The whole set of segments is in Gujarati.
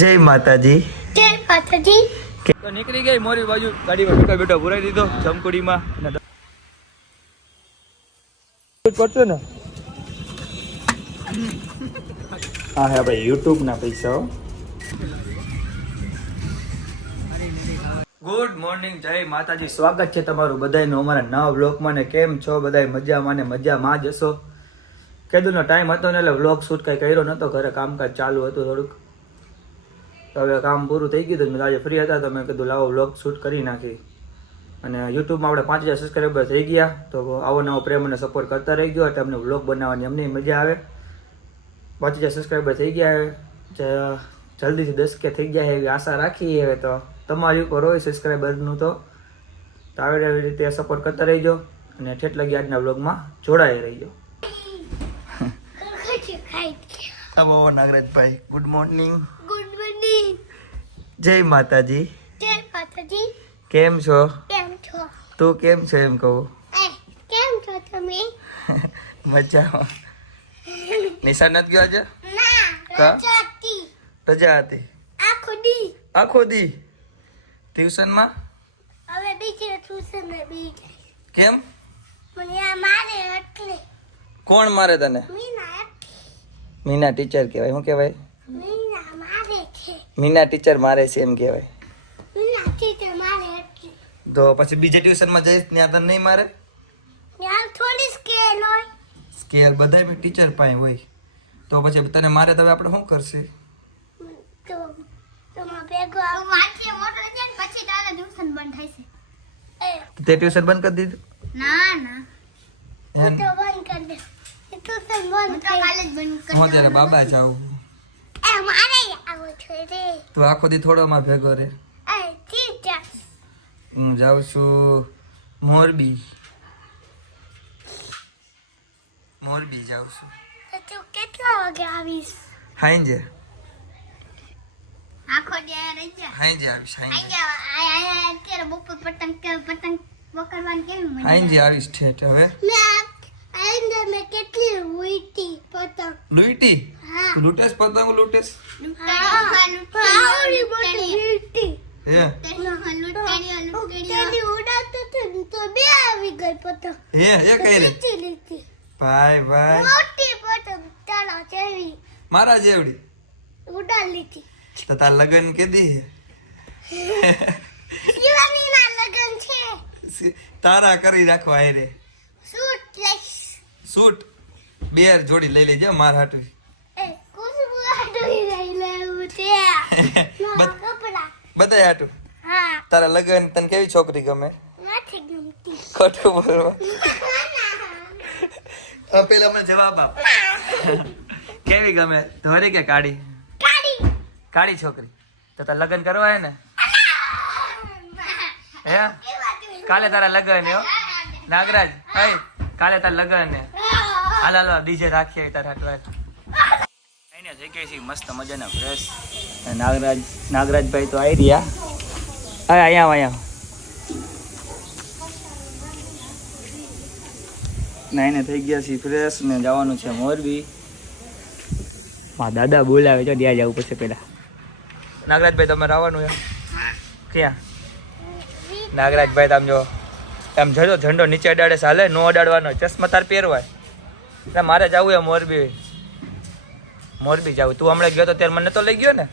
જય માતાજી. જય માતાજી. તો નીકળી ગઈ મોરી બાજુ ગાડીમાં બેઠો બેઠો પુરાઈ દીધો જમકુડીમાં પડતો ને. હા હા ભાઈ યુટ્યુબ ના પૈસા. ગુડ મોર્નિંગ, જય માતાજી. સ્વાગત છે તમારું બધાનું અમારા નવા વ્લોગમાં. ને કેમ છો બધા? મજામાં ને મજામાં જ હશો. કીધુંનો ટાઈમ હતો ને એટલે વ્લોગ શૂટ કંઈ કર્યો નહોતો, ઘરે કામકાજ ચાલુ હતું થોડુંક. તો હવે કામ પૂરું થઈ ગયું હતું, આજે ફ્રી હતા તો મેં કીધું લાવો વ્લોગ શૂટ કરી નાખી. અને યુટ્યુબમાં આપણે 5000 સબસ્ક્રાઈબર થઈ ગયા, તો આવો નવો પ્રેમ અને સપોર્ટ કરતા રહી ગયો એટલે અમને વ્લોગ બનાવવાની અમને મજા આવે. 5000 સબસ્ક્રાઈબર થઈ ગયા, જલ્દીથી 10K થઈ ગયા એવી આશા રાખીએ. હવે તો તમારી ઉપર હોય સબસ્ક્રાઈબરનું, તો આવી રીતે સપોર્ટ કરતા રહીજો અને ઠેઠ લગી આજના વ્લોગમાં જોડાઈ રહીજો. નાગરાજભાઈ ગુડ મોર્નિંગ. Good morning. જય માતાજી. જય માતાજી. કેમ છો? કેમ છો? તું કેમ છે એમ કહું? કેમ છો તમે? મજામાં. નિશાળ નથી ગયો આજે? ના, રજા હતી. રજા હતી આખો દી ટ્યુશનમાં? હવે બીજે ટ્યુશનમાં બી કેમ? મને આ મારે એટલે. કોણ મારે તને? મીના ટીચર કહેવાય. શું કહેવાય? મીના મારે છે. મીના ટીચર મારે છે એમ કહેવાય. મીના ટીચર મારે એટલે. તો પછી બીજે ટ્યુશનમાં જઈશ ત્યાં તને નહીં મારે? યાર થોડી સ્કેલ હોય. સ્કેલ બધાય ટીચર પાસે હોય. તો પછી તને મારે તો હવે આપણે શું કરશે? તો તમાર ભેગો વાંચે મોટો છે ને પછી તારે ટ્યુશન બંધ થાય છે. તે ટ્યુશન બંધ કરી દીધું? ના ના, હું તો બંધ કરી દે. ટ્યુશન બંધ તો કાલે જ બંધ કરી. હું ત્યારે બાબા જાઉં. એ મારે આવો છે રે. તું આખો દી થોડો માં ભેગો રે. ટીચર. હું જાઉં છું મોરબી જાઉં છું. તો તું કેટલા વાગે આવીશ? હાંજે આખો દી રહી જા. હાંજે આવીશ. હાંજે અત્યારે બપોર પતંગ પકડવાની કેવી મજા. હાંજે આવીશ ઠેઠ. હવે મેં કેટલી ઉઈટી પતંગ. લૂંટી? હા. તું લૂંટેસ પતંગ લૂંટેસ? હે ઉડાડતો તો બે આવી ગઈ પતંગ. હે કઈ રે લીધી ભાઈ મોટી પતંગ તારા જેવી મારા જેવડી ઉડાડ લીધી. તો તાર લગન કેદી હે? શિવાનીના લગન છે. તારા કરી રાખવા આય રે. સૂટ લઈશ. સૂટ બે જોડી લઈ લેજે માર હાટુ. ખુશબુ આડોઈ લઈ લેવું છે. કપડા બધાય હાટુ. હા. તારા લગન તને કેવી છોકરી ગમે? નથી ગમતી. ખોટું બોલવા. પેલા મને જવાબ આપ. કેવી ગમે? ધોરી કે કાળી? કાળી છોકરી. તો તાર લગન કરવા હે ને? હે કાલે તારા લગન હે નાગરાજ. હે કાલે તાર લગન હે. હાલ ડીજે રાખીએ તારા હાટવા. એને જઈ ગઈ છે મસ્ત મજાના ફ્રેશ. નાગરાજભાઈ તો આવી રહ્યા. અહીંયા નાઈને થઈ ગયા છે ફ્રેશ ને જવાનું છે મોરબી. મારા દાદા બોલાવે છે, ત્યાં જવું પડશે પેલા. નાગરાજભાઈ તમારે આવવાનું એમ? ક્યાં? નાગરાજભાઈ તમે જો એમ જજો ઝંડો નીચે અડાડે ચાલે, નો અડાડવાનો. ચશ્મા તાર પહેરવાય. એટલે મારે જવું એમ મોરબી જવું. તું હમણાં ગયો તો ત્યારે મને તો લઈ ગયો ને?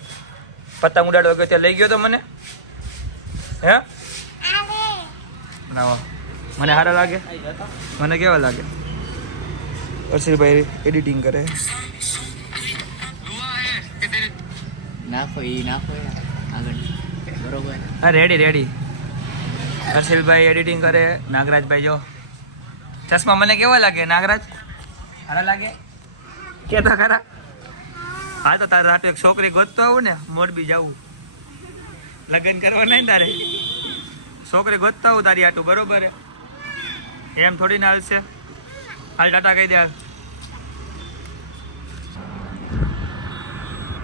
પતંગ ઉડાડવા ગયો ત્યારે લઈ ગયો તો મને? હે ના મને સારા લાગે? મને કેવા લાગે? અર્ષિલભાઈ એડિટિંગ કરે. નાખો આગળ બરોબર. હા રેડી. હર્ષિલભાઈ એડિટિંગ કરે. નાગરાજભાઈ જો ચશ્મા મને કેવા લાગે? નાગરાજ સારા લાગે? કેતા ખરા? હા તો તારે હાટુ એક છોકરી ગોતતો આવું ને, મોરબી જવું. લગ્ન કરવા નહીં તારે? છોકરી ગોતતો આવું તારી હાટુ, બરોબર એમ થોડી ના હાલશે. હાલ ટાટા કહી દે.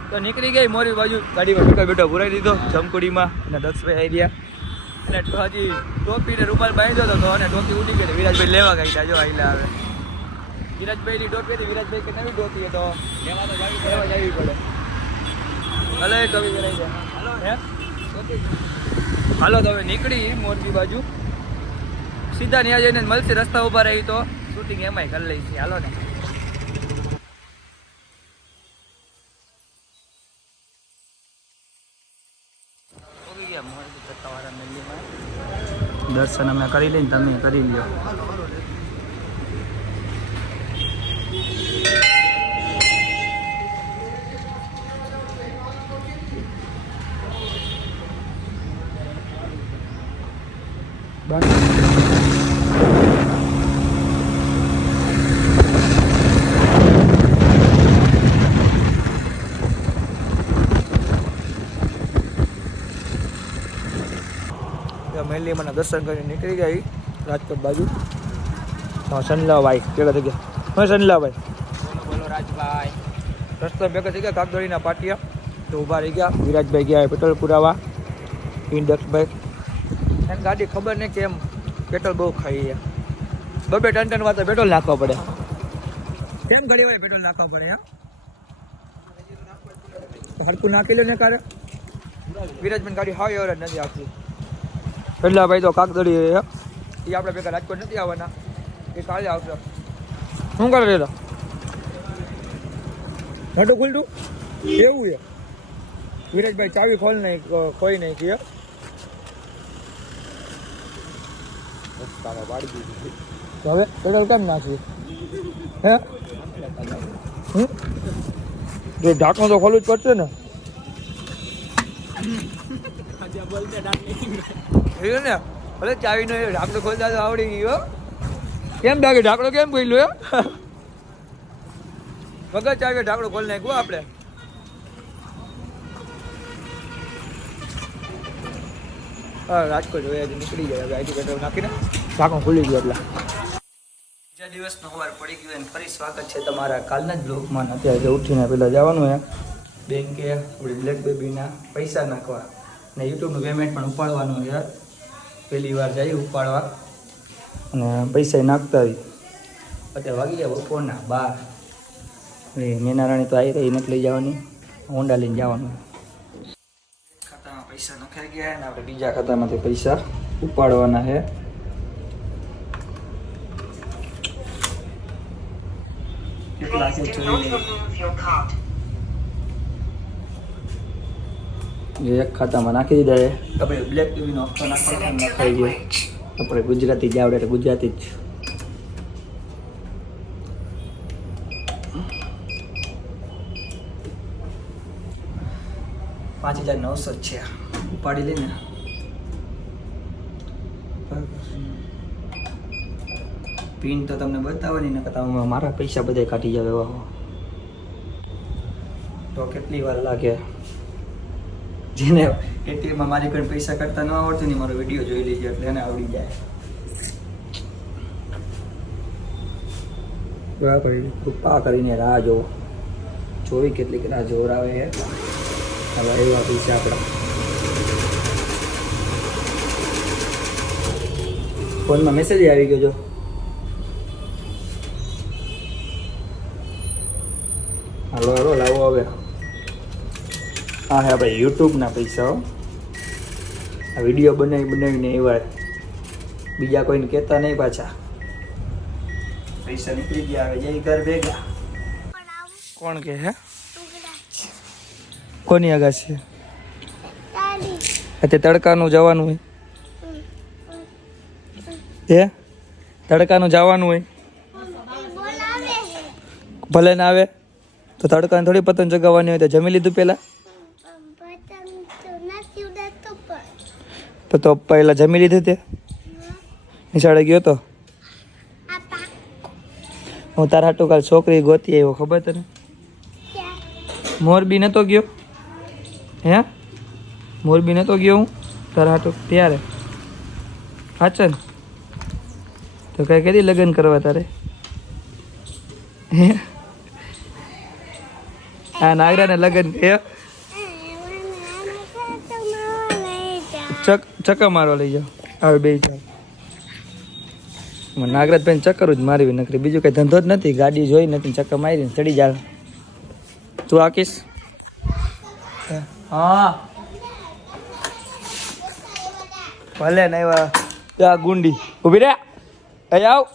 તો નીકળી ગઈ મોરી બાજુ ગાડીમાં બેઠો પુરાઈ દીધો જમકુડીમાં. અને દક્ષભાઈ આવી ગયા અને હજી ટોપી ને રૂમાલ બાંધ્યો હતો અને ટોપી ઉડી ગઈ. વિરાજભાઈ લેવા ગયા. જો આઈલા આવે વિરાજભાઈની ટોપી હતી. વિરાજભાઈ કે નવી ટોપી તો લેવા તો લેવા જવી પડે. ભલે કવિ કરાઈ જાય હાલો હે હાલો તો હવે નીકળી મોરબી બાજુ સીધા ત્યાં જઈને મળશે રસ્તા ઊભા રહી તો શૂટિંગ એમાંય કરી લઈ છીએ હાલો ને દર્શન અમે કરી લઈને તમે કરી લ્યો મેનલી મને દર્શન કરીને નીકળી ગઈ રાજકોટ બાજુ સનલાભાઈ કેળા થઈ ગયા હા સનલાભાઈ બોલો રાજભાઈ રસ્તા ભેગા થઈ ગયા કાગદોડીના પાટિયા તો ઊભા રહી ગયા વિરાજભાઈ ગયા પેટ્રોલ પુરાવા ઇન્ડક્સભાઈ એને ગાડી ખબર નહીં કેમ પેટ્રોલ બહુ ખાઈ છે બબે ટન વાતે પેટ્રોલ નાખવા પડે કેમ ઘણી વાર પેટ્રોલ નાખવા પડે હા હડકું નાખી લે ને કારે વિરાજભાઈ ગાડી હાવ એવરેજ નથી આપતી પેલા ભાઈ તો કાગદડી એ આપણે ભેગા રાજકોટ નથી આવવાના એ કાલે આવશે શું કરે રેલા મોટું ખુલતું એવું છે વિરાજભાઈ ચાવી ખોલ નહીં ખોઈ નહીં કે હવે પેટ્રોલ કેમ નાખ્યું હે એ ઢાંકણું તો ખોલવું જ પડશે ને ને ભલે ચાવી નો ઢાંકણો ખોલતા તો આવડી ગયો કેમ ડાકે ઢાંકણો કેમ ખોલ્યો વગર ચાવી ઢાંકણો ખોલી નાખ્યું આપણે હા રાજકોટ હોય નીકળી જાય હવે આઈટી પેટ્રોલ નાખીને ઢાંકણું ખુલી ગયું એટલે બીજા દિવસનો સવાર પડી ગયો અને ફરી સ્વાગત છે તમારા કાલના જ બ્લોગમાં અત્યારે ઉઠીને પેલા જવાનું હે બેંકે આપણી બ્લેક બેબીના પૈસા નાખવા ને યુટ્યુબનું પેમેન્ટ પણ ઉપાડવાનું છે પહેલી વાર જઈએ ઉપાડવા અને પૈસા નાખતા આવી અત્યારે વાગી ગયા બપોરના 12 મેનારાણી તો આવી રહી નથી લઈ જવાની હોન્ડા લઈને જવાનું ખાતામાં પૈસા નખાઈ ગયા અને આપણે બીજા ખાતામાંથી પૈસા ઉપાડવાના છે કેટલા છે એક ખાતામાં નાખી દીધા છે આપણે બ્લેક ટીવીનો હપ્તો નાખવાનો નખાઈ ગયો આપણે ગુજરાતી જ આવડે એટલે ગુજરાતી જ 5,900 છે ઉપાડી લઈને પિન તો તમને બતાવવાની ને કરતા મારા પૈસા બધા કાઢી જાવ એવા તો કેટલી વાર લાગે જેને એટીએમમાં મારી કોઈ પૈસા કાઢતા ન આવડતું નહીં મારો વિડીયો જોઈ લીધો એટલે એને આવડી જાય બરાબર કૃપા કરીને રાહ જોવો જોવી કેટલીક રાહ જોરાવે છે હવે એવા પૈસા આપણા ફોનમાં મેસેજ આવી ગયો જો હાલો હાલો લાવો હવે હા હે ભાઈ યુટ્યુબના પૈસા આ વિડીયો બનાવીને એવા બીજા કોઈને કહેતા નહીં પાછા પૈસા નીકળી ગયા હવે જઈ ઘર ભેગા કોણ કે હે કોની આગાસી તે તડકાનું જવાનું હોય હે તડકાનું જવાનું હોય ભલે ના આવે તો તડકાને થોડી પતંગ ચગાવવાની હોય તો જમી લીધું પેલા તો પહેલા જમી લીધું તે નિશાળે ગયો તો હું તારા હાટુ કાલ છોકરી ગોતી આવ્યો ખબર તને મોરબી નતો ગયો હે મોરબી નતો ગયો હું તારા હાટુ ત્યારે હાચન તો કઈ કદી લગ્ન કરવા તારે હે આ નાગરાને લગ્ન હે ચક્કર મારવા લઈ જાઓ આવે બે ચાર નાગરાજ ભાઈ ચક્કર જ મારવી નકરી બીજું કઈ ધંધો જ નથી ગાડી જોઈ નથી ચક્કર મારીને ચડી જાય તું આકીશ હા ભલે ને આવ્યા ગુંડી ઉભી રે અહીંયા આવ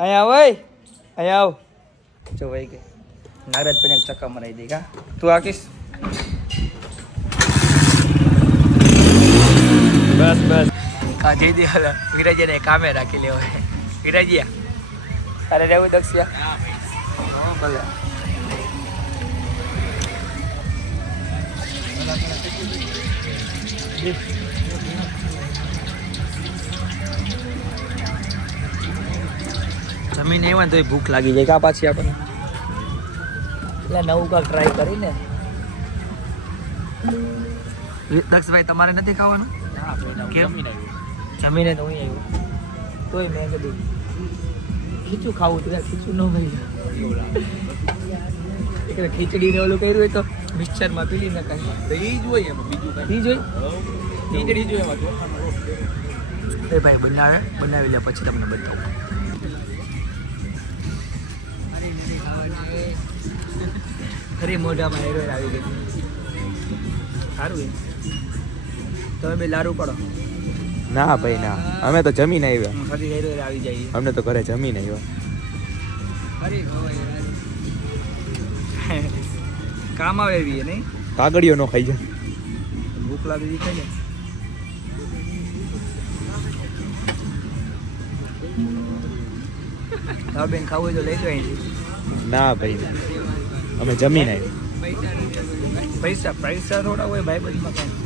અહીંયા આવ અહીંયા આવ જો ભાઈ કે નારદ પણ એક ચક્કા મરાઈ દઈ કા તું આકીશ બસ બસ હા જઈ દે વિરાજીને કામે રાખી લેવો વિરાજીયા અરે રહેવું દક્ષિયા ભલે જમીન આવ્યા તો ભૂખ લાગી જાય કા પાછી આપણને એટલે નવું કાંક ટ્રાય કરીને દક્ષભાઈ તમારે નથી ખાવાનું જમીને તો હું આવ્યો તોય મેં કીધું ખીચું ખાવું તો ખીચું ન મળી એટલે ખીચડીને ઓલું કર્યું હોય તો મિક્સરમાં પીલી નખાય તો એ જ હોય એમાં બીજું એ જોઈ ખીચડી જોઈએ એમાં ચોખાનો લોટ એ ભાઈ બનાવી લે પછી તમને બતાવું ખરી મોઢામાં હેરો આવી ગઈ સારું તમે બે લારું પડો ના ભાઈ ના અમે તો જમીન આવ્યા ફરી હેરો આવી જાય અમને તો ઘરે જમીન આવ્યા ફરી કામ આવે એવી નહીં કાગળીઓ નો ખાઈ જાય ભૂખ લાગી ખાઈ ને હા બેન ખાવું હોય તો લઈ લો અહીંથી ના ભાઈ ના અમે જમીન આવ્યા પૈસા થોડા હોય ભાઈ બધીમાં કાંઈ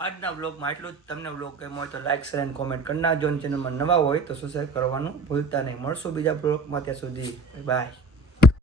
આજના વ્લોગમાં એટલું જ તમને વ્લોગ ગમ્યો હોય તો લાઈક શેર અને કોમેન્ટ કરી નાખજો અને ચેનલમાં નવા હોય તો સબસ્ક્રાઈબ કરવાનું ભૂલતા નહીં મળશું બીજા વ્લોગમાં ત્યાં સુધી બાય